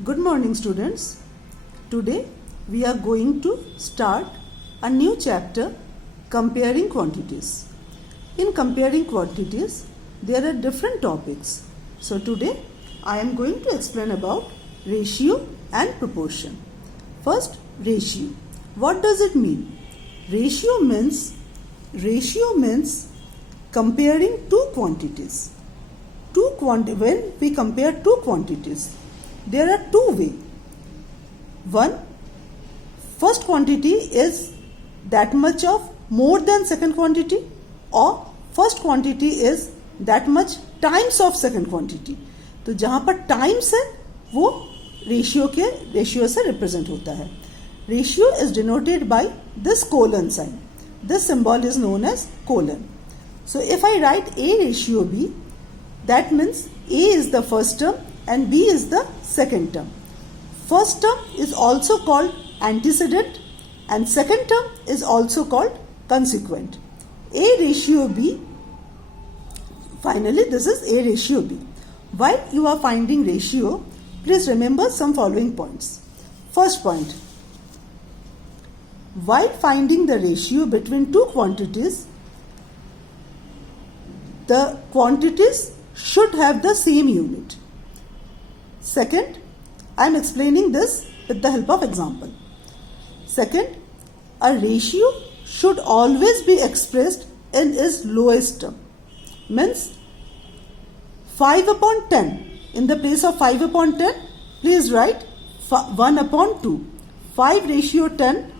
Good morning, students. Today we are going to start a new chapter, comparing quantities. In comparing quantities, there are different topics. So today I am going to explain about ratio and proportion. First, ratio. What does it mean? Ratio means comparing two quantities. When we compare two quantities, there are two ways. First quantity is that much of more than second quantity, or first quantity is that much times of second quantity. तो जहाँ पर times है वो ratio से represent होता है. Ratio is denoted by this colon sign. This symbol is known as colon. So if I write A ratio B, that means A is the first term and B is the second term. First term is also called antecedent and second term is also called consequent. A ratio B, finally this is A ratio B. While you are finding ratio, please remember some following points. First point, while finding the ratio between two quantities, the quantities should have the same unit. Second, I am explaining this with the help of example. Second, a ratio should always be expressed in its lowest term. Means 5 upon 10. In the place of 5 upon 10, please write 1 upon 2. 5 ratio 10,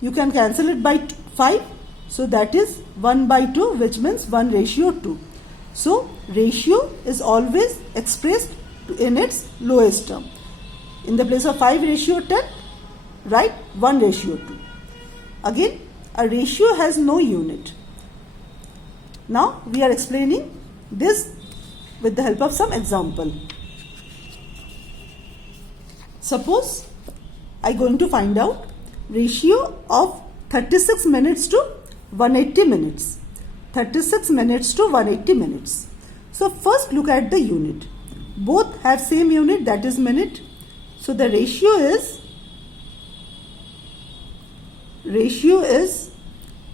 you can cancel it by 5. So that is 1 by 2, which means 1 ratio 2. So ratio is always expressed in its lowest term. In the place of 5 ratio 10, write 1 ratio 2. Again, a ratio has no unit. Now we are explaining this with the help of some example. Suppose I am going to find out ratio of 36 minutes to 180 minutes. 36 minutes to 180 minutes. So first look at the unit. Both have same unit, that is minute. So the ratio is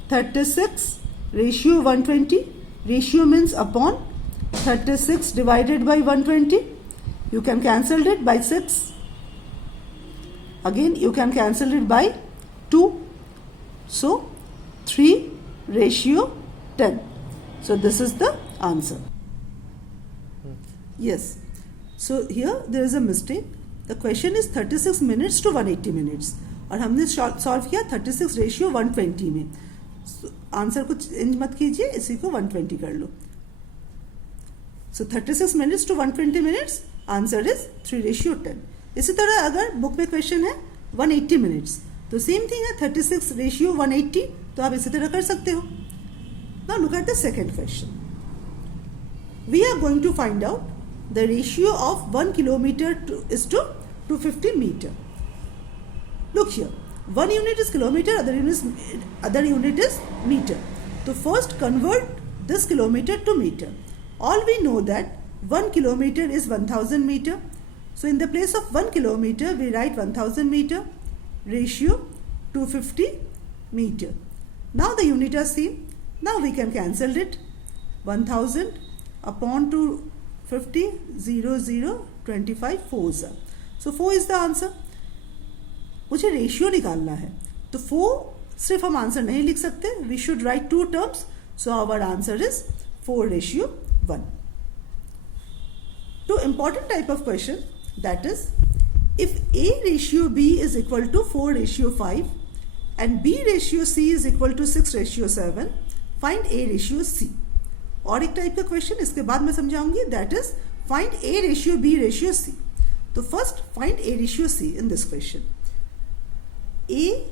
36 ratio 120. Ratio means upon 36 divided by 120. You can cancel it by 6. Again you can cancel it by 2. So 3 ratio 10. So this is the answer. Yes. So here there is a mistake. The question is 36 minutes to 180 minutes. और हमने solve किया 36 ratio 120 में. Answer को change मत कीजिए, इसी को 120 कर लो. So 36 minutes to 120 minutes, answer is 3 ratio 10. इसी तरह अगर बुक में क्वेश्चन है 180 minutes, तो सेम थिंग है 36 ratio 180, तो आप इसी तरह कर सकते हो. Now look at the second question. We are going to find out the ratio of 1 kilometer is to 250 meter. Look here, one unit is kilometer, other unit is meter. So first convert this kilometer to meter. All we know that 1 kilometer is 1000 meter. So in the place of 1 kilometer, we write 1000 meter, ratio 250 meter. Now the unit are same. Now we can cancel it. 1000 upon 250, 0, 25, 4. So 4 is the answer. मुझे ratio निकालना है, तो 4 सिर्फ हम answer नहीं लिख सकते. We should write 2 terms. So our answer is 4 ratio 1. To important type of question, that is, if A ratio B is equal to 4 ratio 5 and B ratio C is equal to 6 ratio 7, find A ratio C. और एक type का question इसके बाद मैं समझाऊंगी, that is, find A ratio B ratio C. तो first find A ratio C in this question. A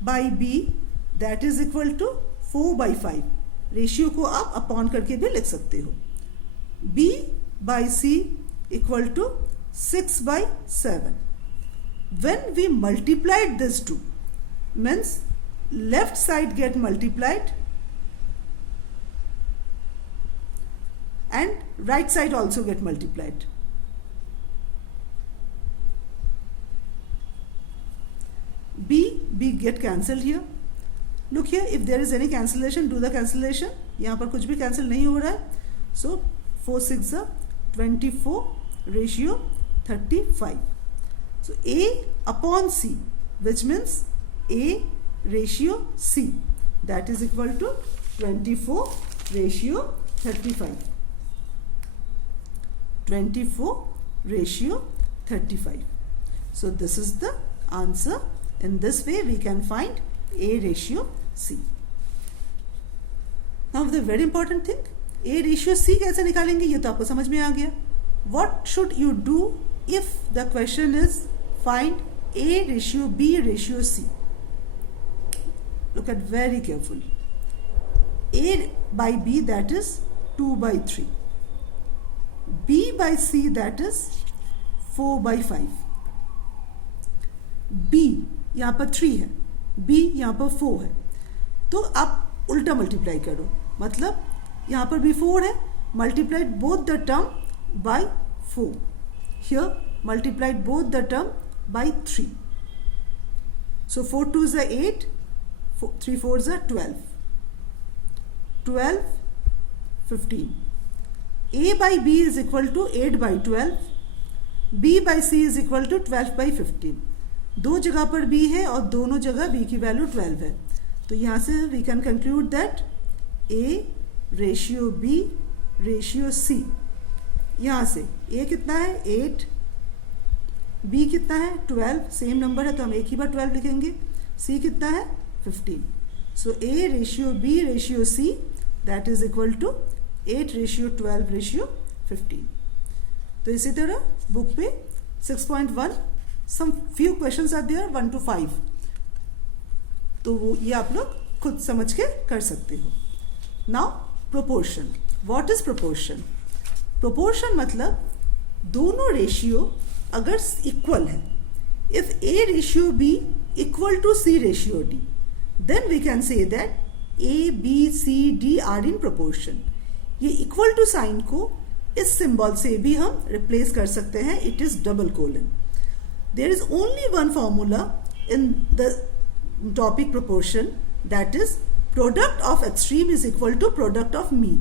by B that is equal to 4 by 5. Ratio को आप upon करके भी लिख सकते हो. B by C equal to 6 by 7. When we multiplied this two, means left side get multiplied and right side also get multiplied. B get cancelled here. Look here, if there is any cancellation, do the cancellation. यहाँ पर कुछ भी cancel नहीं हो रहा है. So 4 6 24 ratio 35. So A upon C, which means A ratio C, that is equal to 24 ratio 35. 24 ratio 35. So this is the answer. In this way we can find A ratio C. Now the very important thing, A ratio C कैसे निकालेंगे ये तो आपको समझ में आ गया. What should you do if the question is find A ratio B ratio C? Look at very carefully. A by B, that is 2 by 3. B by C, that is 4 by 5. B यहाँ पर 3 है, B यहाँ पर 4 है, तो आप उल्टा multiply करो. मतलब यहाँ पर भी 4 है, multiplied both the term by 4. Here multiplied both the term by 3. So 4 2s are 8, 3 4s are 12. 12, 15. A by B is equal to 8 by 12. B by C is equal to 12 by 15. दो जगह पर B है और दोनों जगह B की value 12 है. तो यहाँ से we can conclude that A ratio B ratio C. यहाँ से A कितना है 8, B कितना है 12, सेम नंबर है तो हम एक ही बार 12 लिखेंगे. C कितना है 15. So A ratio B ratio C, that is equal to 8 ratio 12 ratio 15. तो इसी तरह बुक पे 6.1 some few questions are there 1 to 5. तो वो ये आप लोग खुद समझ के कर सकते हो. Now proportion. What is proportion? Proportion मतलब दोनों रेशियो अगर इक्वल है, if A ratio B equal to C ratio D, then we can say that A, B, C, D are in proportion. ये इक्वल टू साइन को इस symbol से भी हम रिप्लेस कर सकते हैं. It is double colon. There is only one formula in the topic proportion, that is product of extreme is equal to product of mean.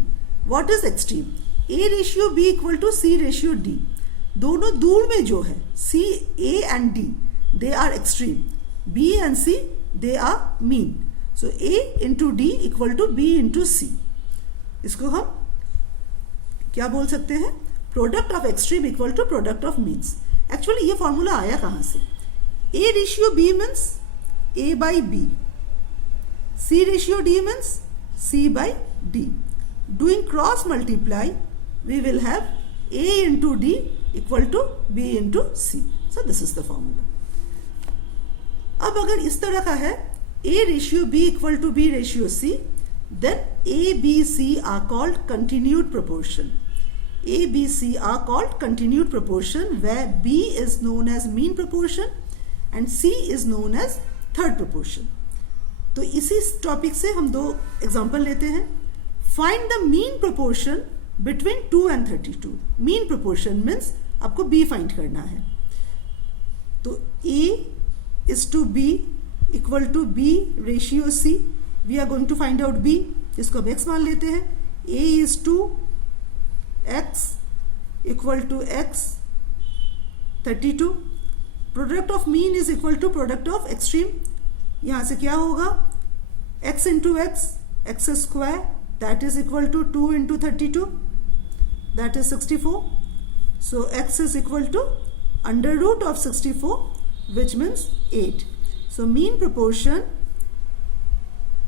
What is extreme? A ratio B equal to C ratio D. दोनों दूर में जो है C, A and D, they are extreme. B and C, they are mean. So A into D equal to B into C. इसको हम क्या बोल सकते हैं? Product of extreme equal to product of means. Actually ये formula आया कहां से? A ratio B means A by B, C ratio D means C by D. Doing cross multiply, we will have A into D equal to B into C. So this is the formula. अब अगर इस तरह का है A ratio B equal to B ratio C, then A, B, C are called continued proportion. A, B, C are called continued proportion, where B is known as mean proportion and C is known as third proportion. तो इसी topic से हम दो example लेते हैं. Find the mean proportion between 2 and 32. Mean proportion means आपको B find करना है. तो A is to B equal to B ratio C. We are going to find out B. इसको हम X मान लेते हैं. A is to X equal to X 32. Product of mean is equal to product of extreme. यहाँ से क्या होगा? X into X, X square, that is equal to 2 into 32, that is 64. So X is equal to under root of 64, which means 8. So mean proportion,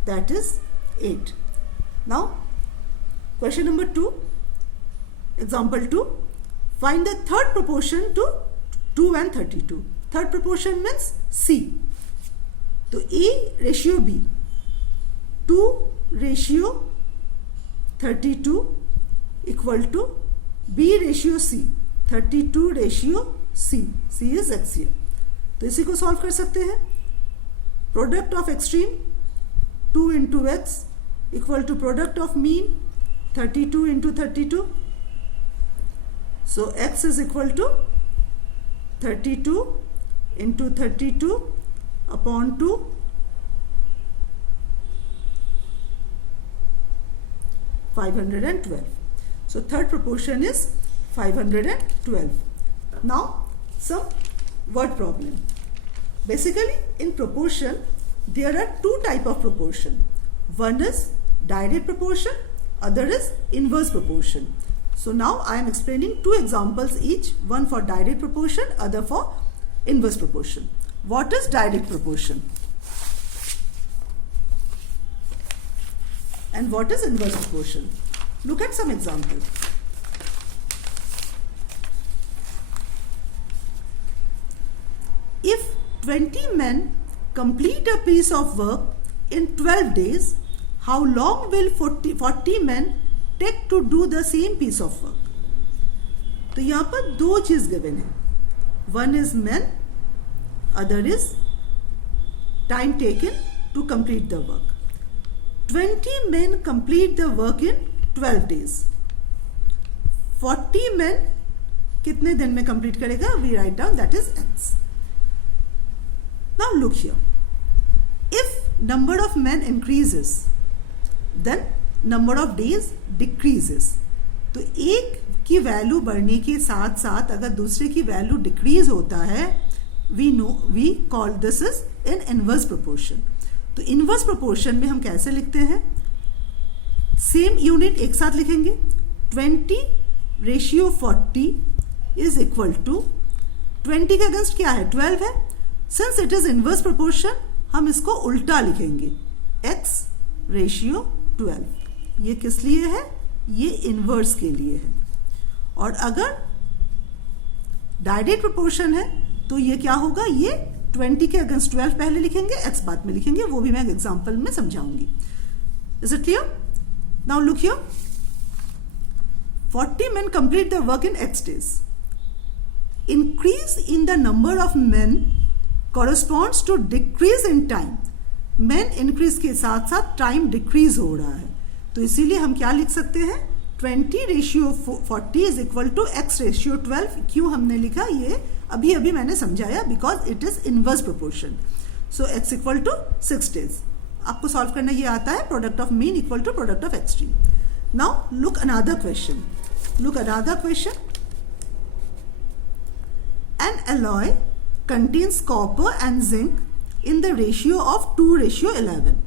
that is 8. Now question number 2, example 2. Find the third proportion to 2 and 32. Third proportion means C. तो A ratio B, 2 ratio 32 equal to B ratio C, 32 ratio C. C is X here. तो इसी को solve कर सकते हैं. Product of extreme 2 into X equal to product of mean 32 into 32. So X is equal to 32 into 32 upon 2 512. So third proportion is 512. Now some word problem. Basically in proportion there are two type of proportion. One is direct proportion, other is inverse proportion. So now I am explaining two examples each, one for direct proportion, other for inverse proportion. What is direct proportion and what is inverse proportion? Look at some examples. If 20 men complete a piece of work in 12 days, how long will 40 men take to do the same piece of work? तो यहाँ पर दो चीज given है. One is men, other is time taken to complete the work. 20 men complete the work in 12 days. 40 men कितने दिन में complete करेगा? We write down that is X. Now look here. If number of men increases, then number of days decreases. तो एक की value बढ़ने के साथ साथ अगर दूसरे की वैल्यू डिक्रीज होता है, we call this is in inverse proportion. तो इनवर्स प्रोपोर्शन में हम कैसे लिखते हैं? सेम यूनिट एक साथ लिखेंगे. 20:40 इज इक्वल टू 20 के अगेंस्ट क्या है? 12 है. Since it is inverse proportion हम इसको उल्टा लिखेंगे, X:12. ये किस लिए है? ये इनवर्स के लिए है. और अगर डायरेक्ट प्रोपोर्शन है तो ये क्या होगा? ये 20 के अगेंस्ट 12 पहले लिखेंगे, X बाद में लिखेंगे, वो भी मैं एग्जांपल में समझाऊंगी. Is it clear? Now look here. 40 men complete the work in X days. Increase in the number of men corresponds to decrease in time. Men increase के साथ साथ time decrease हो रहा है. तो इसीलिए हम क्या लिख सकते हैं? 20:40 is equal to X:12. क्यों हमने लिखा? ये अभी अभी मैंने समझाया, because it is inverse proportion. So X equal to 6 days. आपको सॉल्व करना ये आता है. Product of mean equal to product of extreme. Now look another question. An alloy contains copper and zinc in the ratio of 2:11.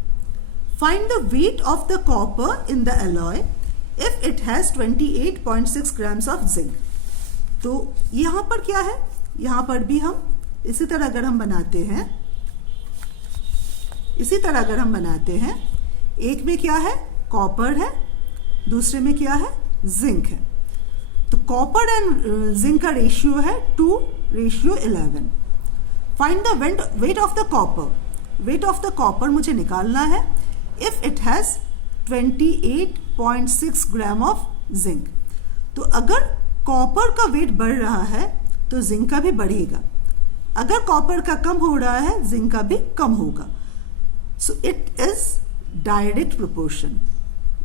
Find the weight of the copper in the alloy if it has 28.6 grams of zinc. तो यहाँ पर क्या है? यहाँ पर भी हम इसी तरह अगर हम बनाते हैं, एक में क्या है? कॉपर है, दूसरे में क्या है? जिंक है. तो कॉपर एंड जिंक का रेशियो है 2:11. Find the weight of the copper. Weight of the copper मुझे निकालना है if it has 28.6 gram of zinc. तो अगर कॉपर का वेट बढ़ रहा है तो जिंक का भी बढ़ेगा. अगर कॉपर का कम हो रहा है, जिंक का भी कम होगा. So it is direct proportion.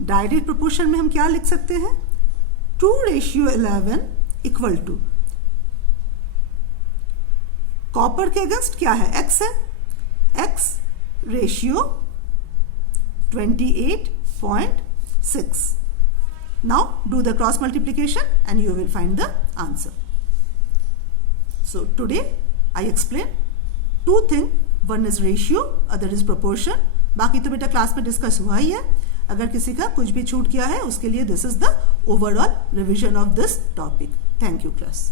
Direct proportion में हम क्या लिख सकते हैं? 2:11 इक्वल टू कॉपर के अगेंस्ट क्या है? X है. X:28.6. Now do the cross multiplication and you will find the answer. So today I explained two things. One is ratio, other is proportion. बाकी तो बेटा क्लास में डिस्कस हुआ ही है. अगर किसी का कुछ भी छूट गया है उसके लिए this is the overall revision of this topic. Thank you class.